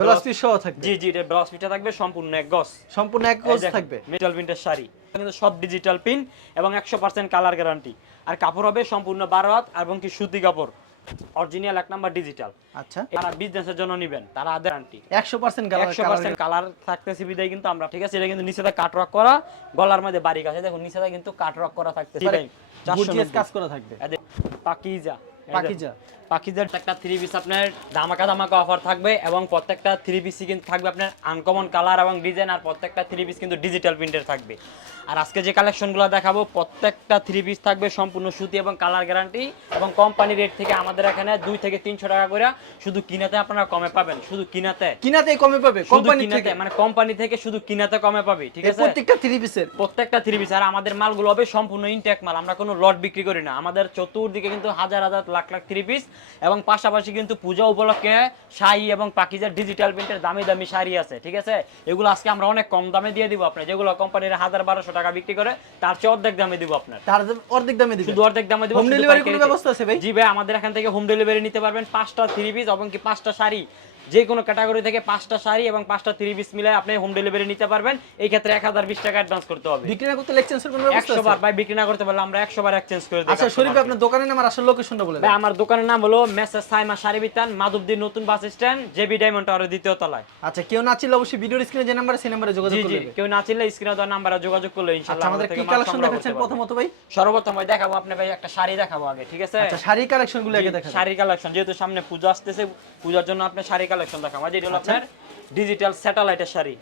Blouse সহ থাকবে। জি জি এটা ব্লাউজ থাকবে সম্পূর্ণ এক গজ। সম্পূর্ণ এক গজ থাকবে। মেটাল প্রিন্টের শাড়ি। কিন্তু সব ডিজিটাল পিন এবং একশো পার্সেন্ট কালার গ্যারান্টি আর কাপড় হবে সম্পূর্ণ বারো হাত এবং কি সুতি কাপড়। অরিজিনাল এক নাম্বার ডিজিটাল আচ্ছা। যারা বিজনেসের জন্য নিবেন তারা গ্যারান্টি একশো পার্সেন্ট কালার একশো পার্সেন্ট কালার থাকতেছে বিদায় কিন্তু আমরা ঠিক আছে? এটা কিন্তু নিচেতে কাটরক করা গলার মধ্যে বারিক আছে। দেখুন নিচেতে কিন্তু কাটরক করা থাকতেছে গুজিএস কাজ করা থাকবে। পাকিজা। পাকিজা পাকিজার একটা থ্রি পিস আপনার ধামাকা ধামাকা অফার থাকবে এবং প্রত্যেকটা থ্রি কিন্তু থাকবে আপনার আনকমন কালার এবং ডিজাইন আর প্রত্যেকটা থ্রি পিস কিন্তু ডিজিটাল প্রিন্টের থাকবে। আর আজকে যে কালেকশনগুলো দেখাবো প্রত্যেকটা থ্রি পিস থাকবে সম্পূর্ণ সুতি এবং কালার গ্যারান্টি এবং কোম্পানি রেট থেকে আমাদের এখানে দুই থেকে তিনশো টাকা করে শুধু কিনাতে আপনারা কমে পাবেন শুধু কিনাতে। কিনাতেই কমে পাবে কোম্পানি কিনাতে থেকে। মানে কোম্পানি থেকে শুধু কিনাতে কমে পাবে ঠিক আছে? প্রত্যেকটা থ্রি পিসের প্রত্যেকটা থ্রি পিস আর আমাদের মালগুলো হবে সম্পূর্ণ ইনটেক মাল আমরা কোনো লট বিক্রি করি না। আমাদের চতুর্দিকে কিন্তু হাজার হাজার লাখ লাখ থ্রি পিস এবং পাশাপাশি কিন্তু পূজা উপলক্ষে শাড়ি এবং পাকিজার ডিজিটাল প্রিন্টের দামি দামি শাড়ি আছে ঠিক আছে? এগুলো আজকে আমরা অনেক কম দামে দিয়ে দিব আপনার যেগুলো কোম্পানির হাজার বারোশো টাকা বিক্রি করে তার চেয়ে অর্ধেক দামে দিব আপনার। তার অর্ধেক দামে দিব? শুধু অর্ধেক দামে দিব হোম ডেলিভারি কোনো ব্যবস্থা আছে ভাই? জি ভাই আমাদের এখান থেকে হোম ডেলিভারি নিতে পারবেন। পাঁচটা থ্রি পিস এবং কি পাঁচটা শাড়ি যে কোনো ক্যাটাগরি থেকে পাঁচটা শাড়ি এবং পাঁচটা থ্রি পিস মিলে আপনি হোম ডেলিভারি নিতে পারবেন। এই ক্ষেত্রে এক হাজার বিশ টাকা অ্যাডভান্স করতে হবে। বিক্রি না করতে এক্সচেঞ্জের কোনো ব্যবস্থা একশো বার ভাই বিক্রি না করতে পারলে আমরা একশো বার এক্সচেঞ্জ করে দিই আচ্ছা শরীফ আপনার দোকানের নাম আর আসল লোকেশনটা বলে ভাই আমার দোকানের নাম হলো মেসেজ সাইমা শাড়ি বিতান মাধবদী নতুন বাস স্ট্যান্ড জেবি ডায়মন্ড টাওয়ারের দ্বিতীয় তলায়। আচ্ছা কেউ না চিনলে অবশ্যই ভিডিওর স্ক্রিনে যে নাম্বার সেই নাম্বারে যোগাযোগ জি জি করবে কেউ না চিনলে স্ক্রিনে দেওয়া নাম্বারে যোগাযোগ করলে আচ্ছা ইনশাআল্লাহ আমাদের আমাদের কি কালেকশন দেখাচ্ছেন প্রথমত ভাই? সর্বপ্রথম ভাই দেখাবো আপনি ভাই একটা শাড়ি দেখাবো আগে ঠিক আছে? আচ্ছা শাড়ি কালেকশনগুলো আগে দেখান। শাড়ি কালেকশন যেহেতু সামনে পূজা আসতেছে পূজার জন্য আপনি শাড়ি কালেকশন দেখাবো এটা হলো। আপনার ডিজিটাল স্যাটেলাইটের শাড়ি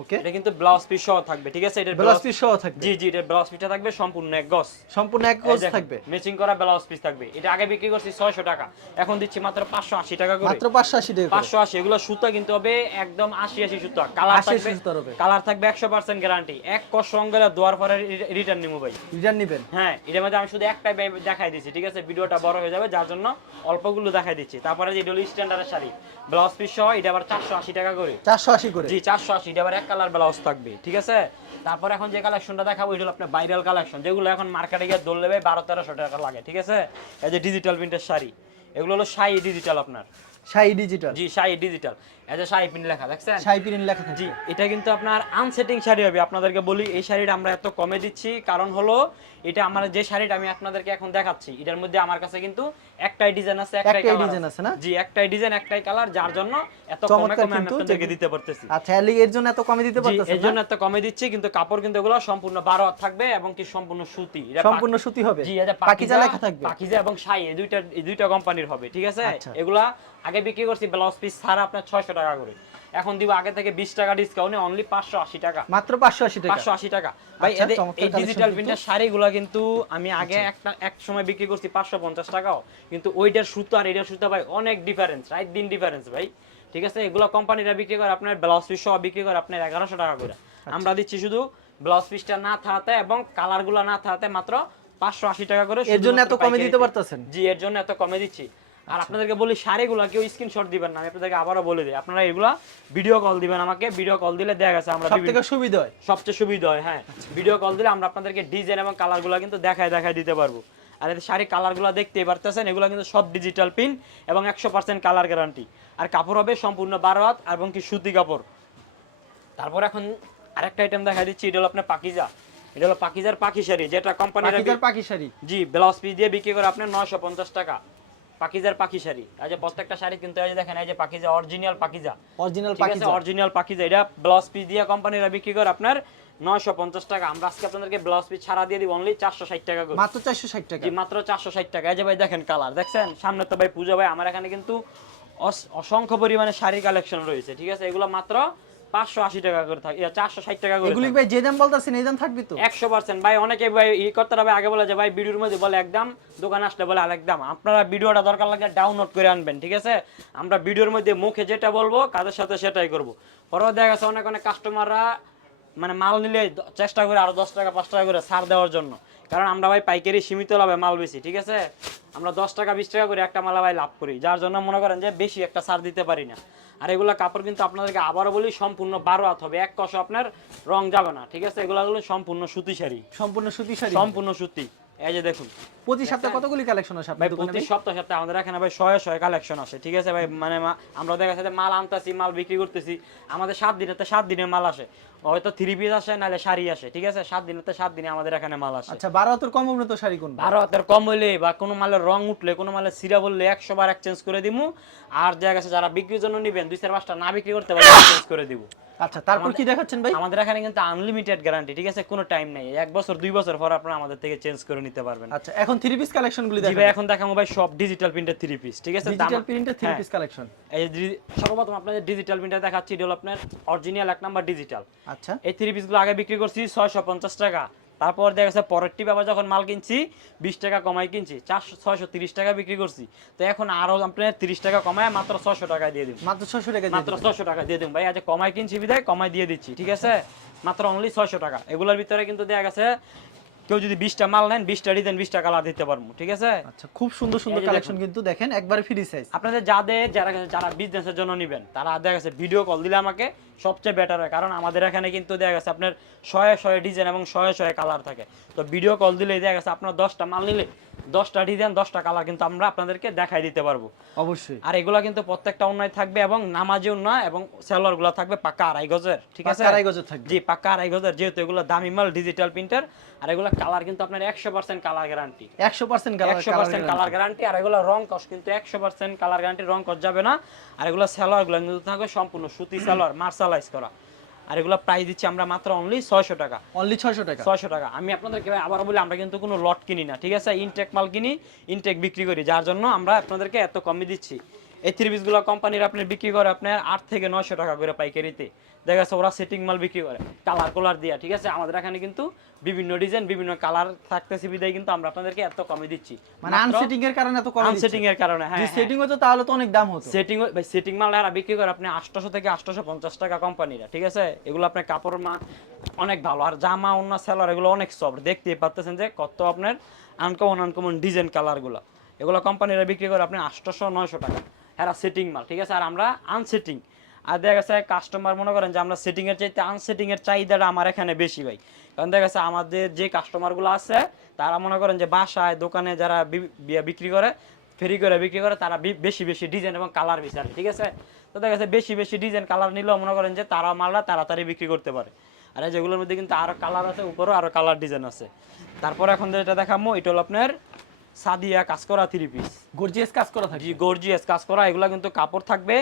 ওকে এটা কিন্তু ব্লাউজ পিস সহ থাকবে ঠিক আছে? এটা ব্লাউজ পিস সহ থাকবে। জি জি এটা ব্লাউজ পিসটা থাকবে সম্পূর্ণ এক গজ। সম্পূর্ণ এক গজ থাকবে। ম্যাচিং করা ব্লাউজ পিস থাকবে। এটা আগে বিক্রি করছি 600 টাকা এখন দিচ্ছি মাত্র 580 টাকা করে। মাত্র 580 টাকা 580 এগুলো সুতা কিন্তু হবে একদম 80 80 সুতা। কালার থাকবে কালার থাকবে 100% গ্যারান্টি এক সঙ্গে দোয়ার পরে রিটার্ন নিমু ভাই। রিটার্ন নেবেন। হ্যাঁ এটার মধ্যে আমি শুধু একটাই দেখাই দিচ্ছি ঠিক আছে? ভিডিওটা বড় হয়ে যাবে যার জন্য অল্পগুলো দেখাই দিচ্ছি। তারপরে যে ডলি স্ট্যান্ডার্ডের শাড়ি ব্লাউজ পিস সহ এটা আবার 480 টাকা করে। 480 করে। জি চারশো আশি এটা আবার এক কালার ব্লাউজ থাকবে ঠিক আছে? তারপর এখন যে কালেকশনটা দেখাবো এটা হলো আপনার ভাইরাল কালেকশন যেগুলো এখন মার্কেটে গিয়ে দোল নেবে বারো তেরোশো টাকা লাগে ঠিক আছে? এই যে ডিজিটাল প্রিন্টের শাড়ি এগুলো হলো শাই ডিজিটাল আপনার। শাড়ি ডিজিটাল জি শাই ডিজিটাল শাই প্রিন্ট লেখা দেখছেন? শাড়ি প্রিন্ট লেখা জি এটা কিন্তু আপনার আনসেটিং শাড়ি হবে। আপনাদেরকে বলি এই শাড়িটা আমরা এত কমে দিচ্ছি। কারণ হলো এটা আমার যে শাড়িটা আমি আপনাদেরকে এখন দেখাচ্ছি এটার মধ্যে আমার কাছে কিন্তু একটাই ডিজাইন আছে একটাই ডিজাইন আছে। না? জি একটাই ডিজাইন একটাই কালার যার জন্য এত কমে কমে আমি আপনাদেরকে দিতে পারতেছি। আচ্ছা এর জন্য এত কমে দিতে জি পারতেছেন এর জন্য এত কমে দিচ্ছি কিন্তু কাপড় কিন্তু এগুলো সম্পূর্ণ বারো হাত থাকবে এবং কি সম্পূর্ণ সুতি। এটা সম্পূর্ণ সুতি হবে। জি এটা পাকিজা লেখা থাকবে। পাকিজা এবং শাই এই দুইটা এই দুইটা কোম্পানির হবে ঠিক আছে? আচ্ছা। এগুলা আগে বিক্রি করছি ব্লাউজ পিস ছাড়া আপনার 600 টাকা করে। এখন দিব আগে থেকে 20 টাকা ডিসকাউন্টে অনলি 580 টাকা। মাত্র 580 টাকা? 580 টাকা। ভাই আচ্ছা, চমৎকার এই ডিজিটাল। প্রিন্টের শাড়িগুলো কিন্তু আমি আগে একটা এক সময় বিক্রি করছি 550 টাকাও। কিন্তু ওইটার সুতো আর এটার সুতো ভাই অনেক ডিফারেন্স রাইট দিন ডিফারেন্স ভাই। ঠিক আছে? এগুলো কোম্পানিরা বিক্রি করে আপনার ব্লাউজ পিস সহ বিক্রি করে আপনার 1100 টাকা করে। আচ্ছা। আমরা দিচ্ছি শুধু ব্লাউজ পিসটা না থাকাতে এবং কালারগুলো না থাকাতে মাত্র 580 টাকা করে এর জন্য এত কমে দিতে। পারতেছেন? জি এর জন্য এত কমে দিচ্ছি। আর আপনাদেরকে বলি শাড়িগুলো কেউ স্ক্রিনশট দিবেন না আমি আপনাদেরকে আবারও বলে দিই। আপনারা এগুলা ভিডিও কল দিবেন আমাকে ভিডিও কল দিলে দেখা গেছে আমরা সব বিভিন্ন- থেকে সুবিধা হয় সবচেয়ে সুবিধা হয়। হ্যাঁ ভিডিও কল দিলে আমরা আপনাদেরকে ডিজাইন এবং কালারগুলো কিন্তু দেখায় দেখায় দিতে পারব। আর এতে শাড়ি কালারগুলো দেখতেই পারতেছেন এগুলো কিন্তু সব ডিজিটাল পিন এবং একশো পার্সেন্ট কালার গ্যারান্টি আর কাপড় হবে সম্পূর্ণ বারো হাত এবং কি সুতি কাপড়। তারপর এখন আরেকটা আইটেম দেখা দিচ্ছি এটা হলো আপনার পাকিজা। এটা হলো পাকিজার পাখি শাড়ি যেটা কোম্পানির পাকিজার পাকি শাড়ি? জি ব্লাউজ পিস দিয়ে বিক্রি করে আপনার নয়শো পঞ্চাশ টাকা। পাকিজার পাখি শাড়ি। যে প্রত্যেকটা শাড়ি কিন্তু এই যে দেখেন এই যে Pakiza original Pakiza. Original Pakiza. Original Pakiza. এটা ব্লাউজ পিস দিয়ে কোম্পানিরা বিক্রি করে আপনার নয়শো পঞ্চাশ টাকা। আমরা আজকে আপনাদেরকে ব্লাউজ পিস ছাড়া দিয়ে দিব অনলি চারশো ষাট টাকা করে। মাত্র 460 টাকা। জি মাত্র চারশো ষাট টাকা। এই যে ভাই দেখেন কালার দেখছেন? সামনে তো ভাই পুজো ভাই আমার এখানে কিন্তু অস- অসংখ্য পরিমাণে শাড়ি কালেকশন রয়েছে। ঠিক আছে? এগুলো মাত্র পাঁচশো আশি টাকা করে থাকে চারশো ষাট টাকা করে এগুলি ভাই যে দাম বলতাছেন এই দাম থাকবে তো? একশো পার্সেন্ট ভাই অনেকে ভাই ই আগে বলে যে ভাই ভিডিওর মধ্যে বলে একদম দোকানে আসলে বলে আরেক দাম। আপনারা ভিডিওটা দরকার ডাউনলোড করে আনবেন ঠিক আছে? আমরা ভিডিওর মধ্যে মুখে যেটা বলব সাথে সেটাই করব। পরেও দেখা গেছে অনেক অনেক কাস্টমাররা মানে মাল নিলে চেষ্টা করে আরও দশ টাকা পাঁচ টাকা করে ছাড় দেওয়ার জন্য। কারণ আমরা ভাই পাইকারি সীমিত লাভে মাল বেশি ঠিক আছে? আমরা দশ টাকা বিশ টাকা করে একটা মালা ভাই লাভ করি যার জন্য মনে করেন যে বেশি একটা ছাড় দিতে পারি না। আর এগুলো কাপড় কিন্তু আপনাদেরকে আবারও বলি সম্পূর্ণ বারো হাত হবে এক কষ আপনার রং যাবে না ঠিক আছে? এগুলো হলো সম্পূর্ণ সুতি শাড়ি। সম্পূর্ণ সুতি শাড়ি? সম্পূর্ণ সুতি। এই যে দেখুন। প্রতি সপ্তাহে কতগুলি কালেকশন আসে ভাই প্রতি সপ্তাহে সপ্তাহে আমাদের এখানে ভাই শয়ে শয়ে কালেকশন আসে ঠিক আছে ভাই? মানে আমরা দেখা যাচ্ছে মাল আনতাছি মাল বিক্রি করতেছি। আমাদের সাত দিনেতে সাত দিনে মাল আসে। হয়তো থ্রি পিস আসে নাহলে শাড়ি আসে ঠিক আছে? সাত দিনেতে সাত দিনে আমাদের এখানে মাল আসে। আচ্ছা বারো হাতের কম উন্নত শাড়ি কোন বারো হাতের কম হইলে বা কোনো মালের রং উঠলে কোনো মালের সিরা বললে একশো বার এক্সচেঞ্জ করে দিমু। আর দেখা গেছে যারা বিক্রির জন্য নিবেন দুই চার পাঁচটা না বিক্রি করতে পারলে এক্সচেঞ্জ করে দিব। আচ্ছা তারপর কি দেখাচ্ছেন ভাই? আমাদের এখানে কিন্তু আনলিমিটেড গ্যারান্টি ঠিক আছে? কোনো টাইম নেই। এক বছর দুই বছর পর আপনারা আমাদের থেকে চেঞ্জ করে নিতে পারবেন। আচ্ছা এখন থ্রি পিস কালেকশন গুলি জি ভাই এখন দেখাবো ভাই সব ডিজিটাল প্রিন্টের থ্রি পিস ঠিক আছে? ডিজিটাল প্রিন্টের থ্রি। পিস কালেকশন এই সর্বপ্রথম আপনাদের ডিজিটাল প্রিন্টার দেখাচ্ছি হলো আপনার অরিজিনাল এক নাম্বার ডিজিটাল আচ্ছা। এই থ্রি পিসগুলো আগে বিক্রি করছি ছয়শো পঞ্চাশ টাকা। তারপর দেখা গেছে পরের টিপ আবার যখন মাল কিনছি বিশ টাকা কমাই কিনছি চারশো ছয়শো তিরিশ টাকা বিক্রি করছি। তো এখন আরও আপনার তিরিশ টাকা কমায় মাত্র ছয়শো টাকা দিয়ে দিন মাত্র ছশো টাকা মাত্র ছশো ছয়শো টাকা দিয়ে দিন ভাই আজ কমাই কিনছি বিদায় কমাই দিয়ে দিচ্ছি ঠিক আছে? মাত্র অনলি ছয়শো টাকা। এগুলোর ভিতরে কিন্তু দেখা গেছে কেউ যদি বিশটা মাল নেন বিশটা ডিজাইন বিশটা কালার দিতে পারব ঠিক আছে? আচ্ছা খুব সুন্দর সুন্দর কালেকশন কিন্তু দেখেন একবারে ফ্রি সাইজ আপনাদের যাদের যারা যারা বিজনেসের জন্য নেবেন তারা দেখা গেছে ভিডিও কল দিলে আমাকে সবচেয়ে বেটার হয়। কারণ আমাদের এখানে কিন্তু দেখা গেছে আপনার শয়ে শয়ে ডিজাইন এবং শয়ে শয়ে কালার থাকে। তো ভিডিও কল দিলে দেখা গেছে আপনার দশটা মাল নিলে দশটা ডিজাইন দশটা কালার কিন্তু আমরা আপনাদেরকে দেখাই দিতে পারব। অবশ্যই। আর এগুলা কিন্তু প্রত্যেকটা অন্যায় থাকবে এবং নামাজি অন্যায় এবং সেলরগুলা থাকবে পাক্কা আড়াই গজের ঠিক আছে? আড়াই গজের থাকবে। জি পাক্কা আড়াই গজের যেহেতু এগুলো দামি মাল ডিজিটাল প্রিন্টার আর এগুলো কালার কিন্তু আপনার একশো পার্সেন্ট কালার গ্যারান্টি একশো পার্সেন্ট কালার একশো পার্সেন্ট কালার গ্যারান্টি আর এগুলো রং কস কিন্তু একশো পার্সেন্ট কালার গ্যারান্টি রং কস যাবে না। আর এগুলো সালোয়ারগুলো কিন্তু থাকবে সম্পূর্ণ সুতি সালোয়ার মার্শালাইজ করা। আর এগুলো প্রাইস দিচ্ছি আমরা মাত্র অনলি ছয়শো টাকা। অনলি ছয়শো টাকা? ছয়শো টাকা। আমি আপনাদেরকে আবার বলি আমরা কিন্তু কোনো লট কিনি না ঠিক আছে? ইনটেক মাল কিনি ইনটেক বিক্রি করি যার জন্য আমরা আপনাদেরকে এত কমে দিচ্ছি। এই থ্রি পিসগুলো কোম্পানির আপনি বিক্রি করে আপনার আট থেকে নয়শো টাকা করে পাইকারিতে। দেখা যাচ্ছে ওরা সেটিং মাল বিক্রি করে কালার কোলার দিয়া ঠিক আছে? আমাদের এখানে কিন্তু বিভিন্ন ডিজাইন বিভিন্ন কালার থাকতেছে বিদায় কিন্তু আমরা আপনাদেরকে এত কমে দিচ্ছি। মানে আনসেটিং এর কারণে এত কম আনসেটিং এর কারণে হ্যাঁ সেটিং হতো তাহলে তো অনেক দাম হতো। সেটিং ভাই সেটিং মাল এরা বিক্রি করে আপনি আটশোশো থেকে আটশোশো পঞ্চাশ টাকা কোম্পানিরা ঠিক আছে? এগুলো আপনার কাপড় মা অনেক ভালো। আর জামা অন্য সেলার এগুলো অনেক সফট দেখতে পাচ্ছেন যে কত আপনার আনকমন আনকমন ডিজাইন কালারগুলো এগুলো কোম্পানিরা বিক্রি করে আপনি আটশোশো নয়শো টাকা। এরা সেটিং মাল, ঠিক আছে? আর আমরা আনসেটিং আর দেখা গেছে কাস্টমার মনে করেন যে আমরা সেটিংয়ের চাইতে আনসেটিং এর চাহিদাটা আমার এখানে বেশি ভাই। কারণ দেখা গেছে আমাদের যে কাস্টমারগুলো আছে, তারা মনে করেন যে বাসায়, দোকানে যারা বিক্রি করে, ফেরি করে বিক্রি করে, তারা বেশি বেশি ডিজাইন এবং কালার বিচারে, ঠিক আছে? তো দেখা গেছে বেশি বেশি ডিজাইন কালার নিলেও মনে করেন যে তারা মালটা তাড়াতাড়ি বিক্রি করতে পারে। আর যেগুলোর মধ্যে কিন্তু আরও কালার আছে, উপরেও আরও কালার ডিজাইন আছে। তারপর এখন যেটা দেখাবো, এটা হলো আপনার সাদিয়া কাজ করা থ্রি পিস গর্জিয়াস কাজ করা থাকে গর্জিয়াস কাজ করা এগুলো কিন্তু কাপড় থাকবে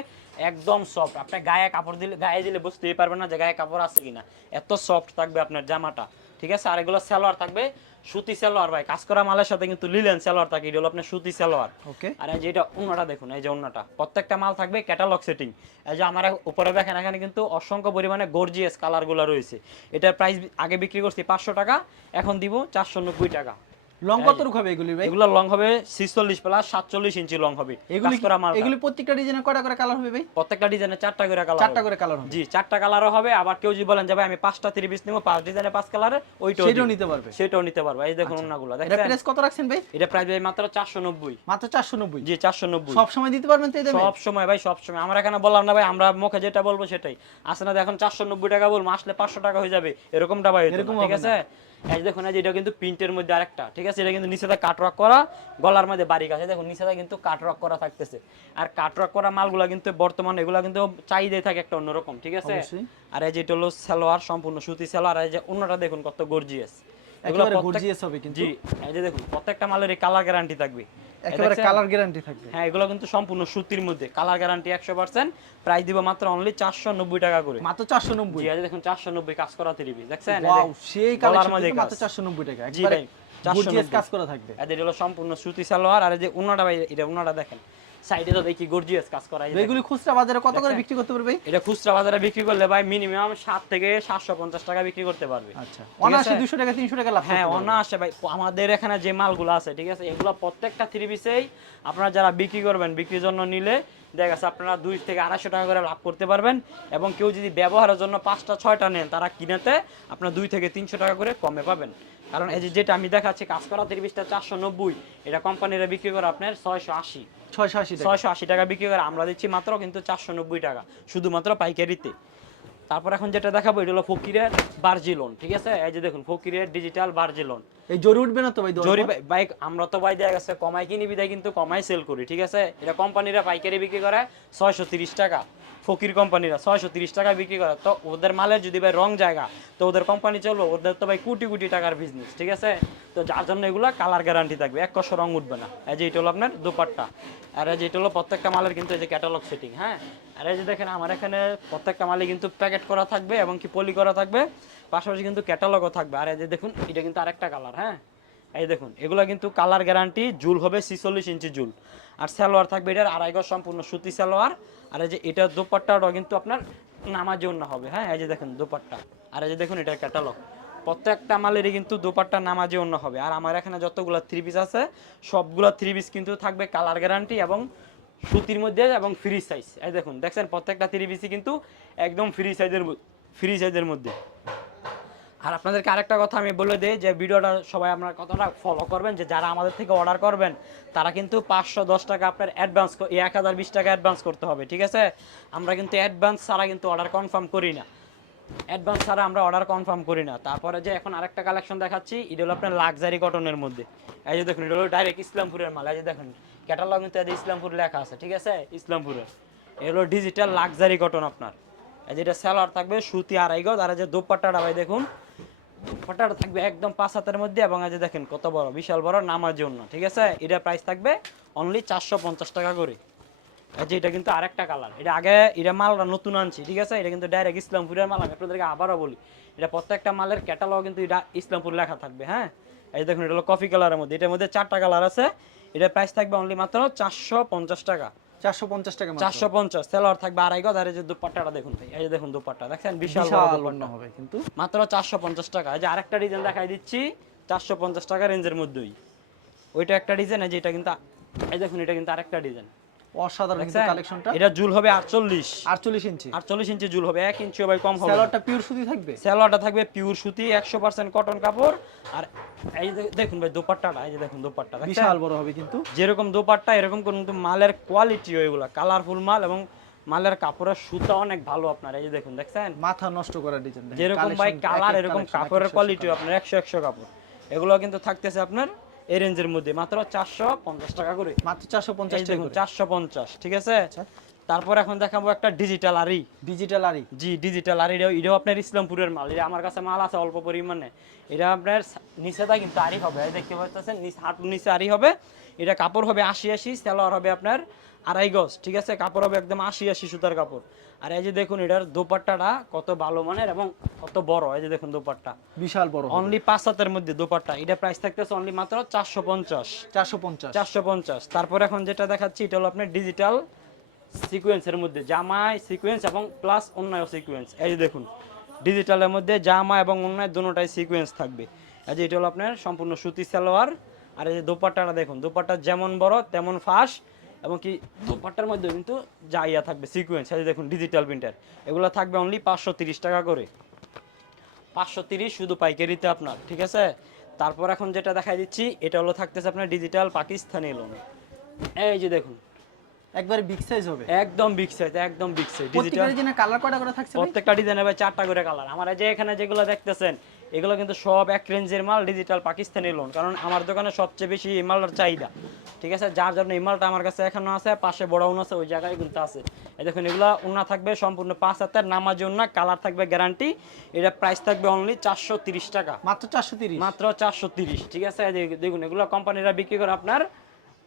একদম সফট আপনি গায়ে কাপড় দিলে গায়ে দিলে বুঝতেই পারবেন না যে গায়ে কাপড় আছে কিনা। এত সফট থাকবে আপনার জামাটা ঠিক আছে? আর এগুলো সালোয়ার থাকবে সুতি সালোয়ার ভাই। কাজ করা মালের সাথে কিন্তু লিলেন সালোয়ার থাকে এটা হলো আপনার সুতি সালোয়ার। ওকে আর এই যে এটা উন্নাটা দেখুন এই যে উন্নাটা। প্রত্যেকটা মাল থাকবে ক্যাটালগ সেটিং এই যে আমার উপরে দেখেন এখানে কিন্তু অসংখ্য পরিমাণে গর্জিয়াস কালারগুলো রয়েছে। এটার প্রাইস আগে বিক্রি করছি পাঁচশো টাকা এখন দিব চারশো নব্বই টাকা। লং কত হবে এগুলি ভাই? এগুলো লং হবে ছিচল্লিশ প্লাস সাতচল্লিশ ইঞ্চি লং হবে। এগুলি এগুলি প্রত্যেকটা ডিজাইনে কয়টা করে কালার হবে ভাই? প্রত্যেকটা ডিজাইনে চারটা করে কালার চারটা করে কালার হবে। জি চারটা কালারও হবে। আবার কেউ যদি বলেন ভাই আমি পাঁচটা থ্রি পিস নেব পাঁচ ডিজাইনে পাঁচ ওইটাও সেটাও নিতে পারবে। সেটাও নিতে পারব। এই দেখুন ওনাগুলো এটা প্রাইস কত রাখছেন ভাই? এটা প্রাইস মাত্র চারশো নব্বই। মাত্র চারশো নব্বই? জি চারশো নব্বই। সব সময় দিতে পারবেন তো সব সময় ভাই সব সময়। আমরা এখানে বললাম না ভাই আমরা মুখে যেটা বলব সেটাই। আসে না এখন চারশো নব্বই টাকা বলব আসলে পাঁচশো টাকা হয়ে যাবে। এরকমটা ভাই এরকম ঠিক আছে? এই দেখুন এই যে এটা কিন্তু প্রিন্টের মধ্যে আরেকটা ঠিক আছে? এটা কিন্তু নিচেটা কাটরক করা গলার মধ্যে বারিক আছে। দেখুন নিচেটা কিন্তু কাটরক করা থাকতেছে। আর কাটরক করা মালগুলা কিন্তু বর্তমানে এগুলা কিন্তু চাহিদাই থাকে একটা অন্যরকম ঠিক আছে? আর এই যে এটা হলো সালোয়ার সম্পূর্ণ সুতি সালোয়ার আর এই যে অন্যটা দেখুন কত গর্জিয়াস এগুলো গর্জিয়াস হবে কিন্তু। জি এই যে দেখুন প্রত্যেকটা মালের কালার গ্যারান্টি থাকবে। এই একেবারে কালার গ্যারান্টি থাকবে। হ্যাঁ এগুলো কিন্তু সম্পূর্ণ সুতির মধ্যে। কালার গ্যারান্টি একশো পার্সেন্ট প্রাইস দিব মাত্র অনলি চারশো নব্বই টাকা করে। মাত্র চারশো নব্বই? জি দেখুন চারশো নব্বই কাজ করা থ্রি পিস দেখছেন ওয়াও সেই কালার মধ্যে মাত্র কাজ। চারশো নব্বই টাকা জি একবারে ভাই, 490 কাজ করা থাকবে। এদের হলো সম্পূর্ণ সুতি সালোয়ার আর এই যে উন্নাটা ভাই এটা উন্নাটা দেখেন। সাইডে তো দেখি গর্জিয়াস কাজ করা এগুলি খুচরা বাজারে কত করে বিক্রি করতে পারবে এটা খুচরা বাজারে বিক্রি করলে ভাই মিনিমাম থেকে সাতশো পঞ্চাশ টাকা বিক্রি করতে পারবে। আচ্ছা। অনায়াসে টাকা তিনশো টাকা লাভ হ্যাঁ অনায়াসে ভাই আমাদের এখানে যে মালগুলো আছে ঠিক আছে এগুলো প্রত্যেকটা থ্রি পিসেই আপনারা যারা বিক্রি করবেন বিক্রির জন্য নিলে দেখা গেছে আপনারা দুই থেকে আড়াইশো টাকা করে লাভ করতে পারবেন এবং কেউ যদি ব্যবহারের জন্য পাঁচটা ছয়টা নেন তারা কিনেতে আপনার দুই থেকে তিনশো টাকা করে কমে পাবেন। কারণ এই যে যেটা আমি দেখাচ্ছি কাজ করা পিসটা চারশো নব্বই এটা কোম্পানিরা বিক্রি করে আপনার ছয়শো আশি। ছয়শো আশি ছয়শো আশি টাকা বিক্রি করে আমরা দিচ্ছি মাত্র কিন্তু চারশো নব্বই টাকা শুধুমাত্র পাইকারিতে। তারপর এখন যেটা দেখাবো এটা হলো ফকিরের বার্জি লোন ঠিক আছে? এই যে দেখুন ফকিরের ডিজিটাল বার্জি লোন এই জরি উঠবে না তো ভাই? জরি বাইক আমরা তো ভাই দেখা গেছে কমাই কিনি বিদায় কিন্তু কমাই সেল করি ঠিক আছে? এটা কোম্পানিরা পাইকারি বিক্রি করে ছয়শো তিরিশ টাকা। ফকির কোম্পানিরা ছয়শো তিরিশ টাকা বিক্রি করে। তো ওদের মালের যদি ভাই রং জায়গা, তো ওদের কোম্পানি চলবে, ওদের তো ভাই কোটি কোটি টাকার বিজনেস ঠিক আছে? তো যার জন্য এগুলো কালার গ্যারান্টি থাকবে। এক কষো রং উঠবে না। এই যে এটা হলো আপনার দুপাট্টা। আর এই যে এটা হলো প্রত্যেকটা মালের কিন্তু এই যে ক্যাটালগ সেটিং হ্যাঁ? আর এই যে দেখেন, আমার এখানে প্রত্যেকটা মালে কিন্তু প্যাকেট করা থাকবে এবং কি পলি করা থাকবে। পাশাপাশি কিন্তু ক্যাটালগও থাকবে। আর এই যে দেখুন, এটা কিন্তু আরেকটা কালার হ্যাঁ? এই দেখুন, এগুলো কিন্তু কালার গ্যারান্টি জুল হবে ছিচল্লিশ ইঞ্চি জুল। আর সালোয়ার থাকবে এটার আড়াই গজ সম্পূর্ণ সুতি সালোয়ার। আর এই যে এটার দোপাট্টাটাও কিন্তু আপনার নামাজ জন্য হবে। হ্যাঁ এই যে দেখুন দোপাট্টা। আর এই যে দেখুন এটার ক্যাটালগ প্রত্যেকটা মালেরই কিন্তু দোপাট্টা নামাজে অন্য হবে। আর আমার এখানে যতগুলো থ্রি পিস আছে, সবগুলো থ্রি পিস কিন্তু থাকবে কালার গ্যারান্টি এবং সুতির মধ্যে এবং ফ্রি সাইজ এই দেখুন, দেখছেন, প্রত্যেকটা থ্রি পিসই কিন্তু একদম ফ্রি সাইজের ফ্রি সাইজের মধ্যে। আর আপনাদেরকে আরেকটা কথা আমি বলে দিই যে ভিডিওটা সবাই আপনার কথাটা ফলো করবেন, যে যারা আমাদের থেকে অর্ডার করবেন, তারা কিন্তু পাঁচশো দশ টাকা আপনার অ্যাডভান্স এক হাজার বিশ টাকা অ্যাডভান্স করতে হবে, ঠিক আছে? আমরা কিন্তু অ্যাডভান্স ছাড়া কিন্তু অর্ডার কনফার্ম করি না। অ্যাডভান্স ছাড়া আমরা অর্ডার কনফার্ম করি না। তারপরে যে এখন আরেকটা কালেকশন দেখাচ্ছি, এটা হলো আপনার লাক্সারি কটনের মধ্যে। এই যে দেখুন, এটা হলো ডাইরেক্ট ইসলামপুরের মাল, এই যে দেখুন ক্যাটালগ কিন্তু ইসলামপুর লেখা আছে, ঠিক আছে? ইসলামপুরের এটা হলো ডিজিটাল লাক্সারি কটন আপনার। এই যেটা স্যালোয়ার থাকবে সুতি আড়াই গজ, আর যে দোপাট্টাটা ভাই দেখুন ফটাটা থাকবে একদম পাঁচ হাতের মধ্যে এবং যে দেখেন কত বড়, বিশাল বড় নামার জন্য, ঠিক আছে? এটা প্রাইস থাকবে অনলি চারশো পঞ্চাশ টাকা করে। যে এটা কিন্তু আরেকটা কালার এটা আগে এটা মালটা নতুন আনছি, ঠিক আছে? এটা কিন্তু ডাইরেক্ট ইসলামপুরের মাল, আমি আপনাদেরকে আবারও বলি। এটা প্রত্যেকটা মালের ক্যাটালগ কিন্তু এটা ইসলামপুর লেখা থাকবে হ্যাঁ? এই দেখুন, এটা হলো কফি কালারের মধ্যে। এটার মধ্যে চারটা কালার আছে। এটার প্রাইস থাকবে অনলি মাত্র চারশো পঞ্চাশ টাকা। চারশো পঞ্চাশ টাকা মাত্র। চারশো পঞ্চাশ সেলোয়ার থাকবে আড়াই গজ। আর এই যে দুপাট্টাটা দেখুন ভাই এই যে দেখুন দুপাট্টা দেখেন বিশাল বড় বিশাল হবে কিন্তু। মাত্র চারশো পঞ্চাশ টাকা। এই যে আরেকটা ডিজাইন দেখাই দিচ্ছি চারশো পঞ্চাশ টাকা রেঞ্জের মধ্যেই। ওইটা একটা ডিজাইন এটা কিন্তু এই দেখুন এটা কিন্তু আরেকটা ডিজাইন। অসাধারণ কিন্তু কালেকশনটা এটা জুল হবে আটচল্লিশ। আটচল্লিশ ইঞ্চি। আটচল্লিশ ইঞ্চি জুল হবে এক ইঞ্চি ভাই কম হবে। পিওর সুতি থাকবে? সালোয়ারটা থাকবে পিওর সুতি একশো পার্সেন্ট কটন কাপড়। আর এই দেখুন ভাই দোপাট্টাটা এই যে দেখুন দোপাট্টা। বিশাল বড় হবে কিন্তু। যেরকম দোপাট্টা এরকম কিন্তু মালের কোয়ালিটি ওইগুলা কালারফুল মাল এবং মালের কাপড়ের সুতা অনেক ভালো আপনার। এই যে দেখুন দেখছেন? মাথা নষ্ট করা ডিজাইন যেরকম ভাই কালার এরকম কাপড়ের কোয়ালিটি আপনার একশো একশো কাপড়। এগুলো কিন্তু থাকতেছে আপনার এই রেঞ্জের মধ্যে। মাত্র চারশো পঞ্চাশ টাকা করে। মাত্র চারশো পঞ্চাশ দেখুন চারশো পঞ্চাশ ঠিক আছে? আচ্ছা। তারপর এখন দেখাবো একটা ডিজিটাল আরি ডিজিটাল আরি জি ডিজিটাল আরি এটাও এটাও আপনার ইসলামপুরের মাল। এটা আমার কাছে মাল আছে অল্প পরিমাণে। এটা আপনার নিচেটা কিন্তু আরি হবে। এই দেখতে পাচ্ছেন হাঁটুর নিচে আরি হবে। এটা কাপড় হবে আশি আশি সেলোয়ার হবে আপনার আড়াই গজ ঠিক আছে? কাপড় হবে একদম আশি আশি সুতার কাপড়। আর এই যে দেখুন এটার দোপাট্টাটা কত ভালো মানের এবং কত বড়। এই যে দেখুন দোপাট্টা। বিশাল বড় অনলি পাঁচ হাতের মধ্যে দোপাট্টা। এটা প্রাইস থাকতেছে অনলি মাত্র চারশো পঞ্চাশ। চারশো পঞ্চাশ। চারশো পঞ্চাশ। তারপর এখন যেটা দেখাচ্ছি এটা হলো আপনার ডিজিটাল সিকোয়েন্সের মধ্যে, জামাই সিকোয়েন্স এবং প্লাস অন্যায় সিকোয়েন্স এই যে দেখুন ডিজিটালের মধ্যে জামা এবং অন্যায় দুটোটাই সিকোয়েন্স থাকবে। এই যে এটা হলো আপনার সম্পূর্ণ সুতি সালোয়ার, আর এই যে দোপাট্টাটা দেখুন, দোপাট্টা যেমন বড়, তেমন ফাঁস, এবং কি দোপাট্টার মধ্যে কিন্তু জাইয়া থাকবে সিকোয়েন্স এই যে দেখুন ডিজিটাল প্রিন্টার এগুলো থাকবে অনলি পাঁচশো টাকা করে। পাঁচশো শুধু পাইকারিতে আপনার, ঠিক আছে? তারপর এখন যেটা দেখাই দিচ্ছি, এটা হলো থাকতেছে আপনার ডিজিটাল পাকিস্তানি লোন এই যে দেখুন একবারে বিগ সাইজ হবে। একদম বিগ সাইজ একদম বিগ সাইজ ডিজিটাল প্রত্যেকটা ডিজাইনের কালার কয়টা করে থাকছে প্রত্যেকটা ডিজাইনের ভাই চারটা করে কালার আমার যে এখানে যেগুলো দেখতেছেন এগুলো কিন্তু সব এক রেঞ্জের মাল ডিজিটাল পাকিস্তানি লোন কারণ আমার দোকানে সবচেয়ে বেশি এই মালটার চাহিদা। ঠিক আছে? যার জন্য এই মালটা আমার কাছে এখনও আছে পাশে বড় উন আছে ওই জায়গায় কিন্তু আছে। এই দেখুন এগুলো উন্না থাকবে সম্পূর্ণ পাঁচ হাতের নামাজ উন্না কালার থাকবে গ্যারান্টি এটা প্রাইস থাকবে অনলি চারশো তিরিশ টাকা। মাত্র চারশো তিরিশ? মাত্র চারশো তিরিশ ঠিক আছে? দেখুন এগুলো কোম্পানিরা বিক্রি করে আপনার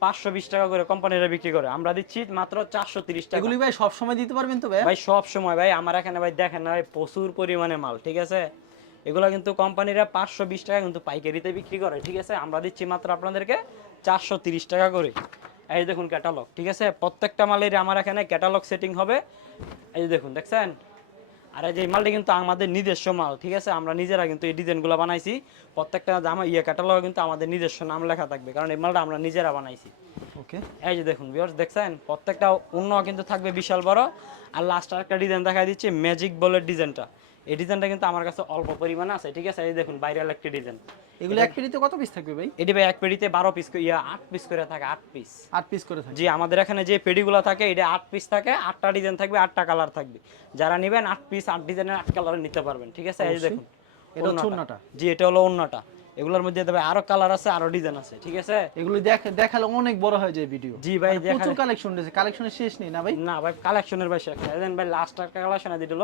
পাঁচশো বিশ টাকা করে কোম্পানিরা বিক্রি করে। আমরা দিচ্ছি মাত্র চারশো তিরিশ টাকা। এগুলি ভাই সব সময় দিতে পারবেন তো ভাই? ভাই সব সময় ভাই আমার এখানে ভাই দেখেন না ভাই প্রচুর পরিমাণে মাল ঠিক আছে? এগুলো কিন্তু কোম্পানিরা পাঁচশো বিশ টাকা কিন্তু পাইকারিতে বিক্রি করে ঠিক আছে? আমরা দিচ্ছি মাত্র আপনাদেরকে চারশো তিরিশ টাকা করে। এই দেখুন ক্যাটালগ ঠিক আছে? প্রত্যেকটা মালের আমার এখানে ক্যাটালগ সেটিং হবে। এই দেখুন দেখছেন? আর এই যে এই মালটা কিন্তু আমাদের নিজস্ব মাল ঠিক আছে? আমরা নিজেরা কিন্তু এই ডিজাইনগুলো বানাইছি। প্রত্যেকটা জামা ইয়ে ক্যাটালগ কিন্তু আমাদের নিজস্ব নাম লেখা থাকবে কারণ এই মালটা আমরা নিজেরা বানাইছি। ওকে। এই যে দেখুন ভিউয়ার্স দেখছেন? প্রত্যেকটা অন্য কিন্তু থাকবে বিশাল বড়। আর লাস্ট আরেকটা ডিজাইন দেখা দিচ্ছে ম্যাজিক বলের ডিজাইনটা এই ডিজাইনটা কিন্তু আমার কাছে অল্প পরিমাণে আছে ঠিক আছে? এই দেখুন ভাইরাল একটা ডিজাইন। এগুলো এক পেটিতে কত পিস থাকবে ভাই? এটি ভাই এক পেডিতে বারো পিস ইয়া আট পিস করে থাকে আট পিস আট পিস করে থাকবে জি আমাদের এখানে যে পেডিগুলো থাকে এটা আট পিস থাকে আটটা ডিজাইন থাকবে আটটা কালার থাকবে। যারা নেবেন আট পিস আট ডিজাইনের আট কালার নিতে পারবেন ঠিক আছে? এই দেখুন এটা হচ্ছে। ওড়নাটা। জি এটা হলো অন্যটা। এগুলোর মধ্যে দেবে আরও কালার আছে আরও ডিজাইন আছে ঠিক আছে? এগুলো দেখ দেখালে অনেক বড় হয়ে যায় ভিডিও জি ভাই দেখা প্রচুর কালেকশন রয়েছে। কালেকশনের শেষ নেই না ভাই? না ভাই কালেকশনের ভাই শেষ ভাই লাস্ট একটা কালেকশন দিল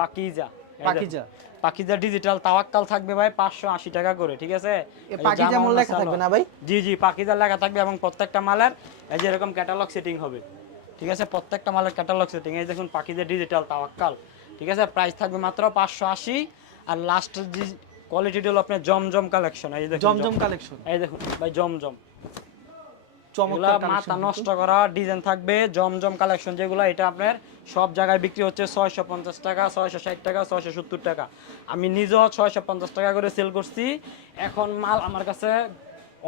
পাকিজা। পাকিজা পাকিজা ডিজিটাল তাওয়াক্কাল থাকবে ভাই পাঁচশো আশি টাকা করে ঠিক আছে? পাকিজা মূল লেখা থাকবে না ভাই? জি জি পাকিজার লেখা থাকবে এবং প্রত্যেকটা মালের এই যে এরকম ক্যাটালগ সেটিং হবে। ঠিক আছে? প্রত্যেকটা মালের ক্যাটালগ সেটিং এই দেখুন পাকিজা ডিজিটাল তাওয়াক্কাল। ঠিক আছে? প্রাইস থাকবে মাত্র পাঁচশো আশি। আর লাস্ট যে কোয়ালিটিটা হলো আপনার জমজম কালেকশন এই দেখুন জমজম কালেকশন এই দেখুন ভাই জমজম। মাথা নষ্ট করা ডিজাইন থাকবে জমজম কালেকশন যেগুলো এটা আপনার সব জায়গায় বিক্রি হচ্ছে ছয়শো পঞ্চাশ টাকা ছয়শো ষাট টাকা ছয়শো সত্তর টাকা। আমি নিজেও ছয়শো পঞ্চাশ টাকা করে সেল করছি। এখন মাল আমার কাছে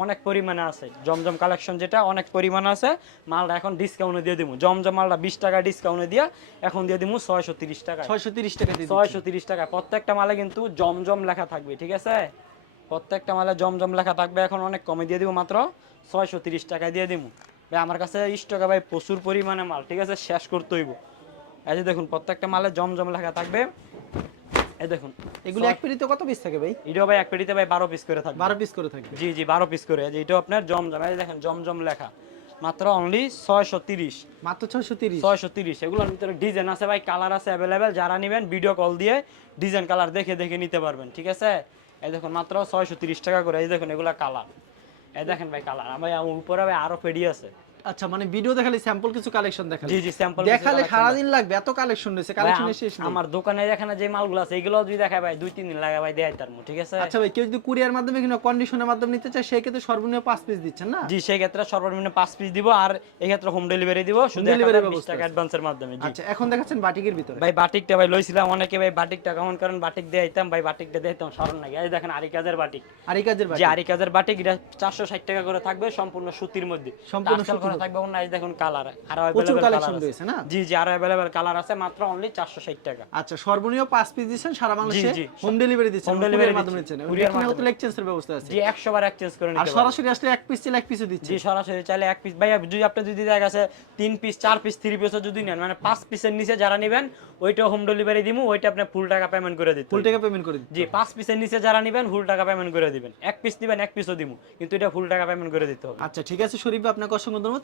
অনেক পরিমাণে আছে। জমজম কালেকশন যেটা অনেক পরিমাণে আছে। মালটা এখন ডিসকাউন্টে দিয়ে দিব জমজম মালটা বিশ টাকা ডিসকাউন্টে দিয়ে এখন দিয়ে দিব ছয়শো তিরিশ টাকা ছয়শো তিরিশ টাকা। ছয়শো তিরিশ টাকা প্রত্যেকটা মালে কিন্তু জমজম লেখা থাকবে ঠিক আছে? প্রত্যেকটা মালে জমজম লেখা থাকবে এখন অনেক কমে দিয়ে দিব মাত্র ছয়শো তিরিশ টাকায় দিয়ে দিব ভাই আমার কাছে স্টকে ভাই প্রচুর পরিমাণে মাল ঠিক আছে? শেষ করতে হইব। এই যে দেখুন প্রত্যেকটা মালে জমজম লেখা থাকবে। এই দেখুন এগুলো এক পেটিতে কত পিস থাকে ভাই? এটাও ভাই এক পেটিতে ভাই বারো পিস করে থাকবে। বারো পিস করে থাকবে। জি জি বারো পিস করে। যে এটাও আপনার জমজম এই দেখেন জমজম লেখা। মাত্র অনলি ছয়শো তিরিশ। মাত্র ছয়শো তিরিশ? ছয়শো তিরিশ এগুলোর ভিতরে ডিজাইন আছে ভাই কালার আছে অ্যাভেলেবেল যারা নেবেন ভিডিও কল দিয়ে ডিজাইন কালার দেখে দেখে নিতে পারবেন ঠিক আছে? এই দেখুন মাত্র ছয়শো তিরিশ টাকা করে, এই দেখুন এগুলা কালার এই দেখেন ভাই কালার আমার উপরে ভাই আরও পেডি আছে। আচ্ছা মানে ভিডিও দেখালে স্যাম্পল কিছু কালেকশন দেখালে। জি জি স্যাম্পল দেখালে সারাদিন লাগবে এত কালেকশন রয়েছে কালেকশনের শেষ নেই। আমার দোকানে এখানে যে মালগুলো আছে এগুলো যদি দেখায় ভাই দুই তিন দিন লাগে ভাই দেয় তার ঠিক আছে? আচ্ছা ভাই কেউ যদি কুরিয়ার মাধ্যমে কিংবা কন্ডিশনের মাধ্যমে নিতে চায় সেই ক্ষেত্রে সর্বনিম্ন পাঁচ পিস দিচ্ছেন না? জি সেই ক্ষেত্রে সর্বনিম্ন পাঁচ পিস দিব আর এই ক্ষেত্রে হোম ডেলিভারি দিব শুধু delivery বিশ ব্যবস্থা টাকা অ্যাডভান্সের মাধ্যমে জি। আচ্ছা এখন দেখাচ্ছেন বাটিকের ভিতরে। ভাই বাটিকটা ভাই লইছিলাম অনেকে ভাই বাটিকটা কেমন করেন বাটিক দিয়ে আইতাম ভাই বাটিকটা দিয়ে আইতাম স্মরণ নাকি এই দেখেন আরি কাজের বাটিক। আর কাজের বাটি যে আরি কাজের বাটিক এটা চারশো ষাট টাকা করে থাকবে সম্পূর্ণ সুতির মধ্যে। সম্পূর্ণ টার্সেল করা থাকবে অন্য দেখুন কালার আরও প্রচুর কালেকশন রয়েছে না? জি জি আরও অ্যাভেলেবেল কালার আছে মাত্র অনলি চারশো ষাট টাকা। আচ্ছা সর্বনিম্ন পিস দিচ্ছেন সারা বাংলাদেশে হোম ডেলিভারি দিচ্ছেন Home কুরিয়ার মাধ্যমে দিচ্ছেন। এখানে হয়তো এক্সচেঞ্জের ব্যবস্থা আছে। জি একশো বার এক্সচেঞ্জ করে নিতে পারবেন। সরাসরি আসলে এক পিস চাইলে এক পিসও দিচ্ছে জি সরাসরি চাইলে এক পিস ভাই যদি আপনি যদি দেখা গেছে তিন পিস চার পিস থ্রি পিসও যদি নেন মানে পাঁচ পিসের নিচে যারা নেবেন ওইটা হোম ডেলিভারি দিব ওইটা আপনি ফুল টাকা পেমেন্ট করে দিতে ফুল টাকা পেমেন্ট করে দিচ্ছে জি পাঁচ পিসের নিচে যারা নেবেন ফুল টাকা পেমেন্ট করে দিবেন। এক পিস দিবেন এক পিসও দিব কিন্তু এটা ফুল টাকা পেমেন্ট করে দিতে হবে। আচ্ছা ঠিক আছে শরীফ আপনাকে অসংখ্য ধন্যবাদ।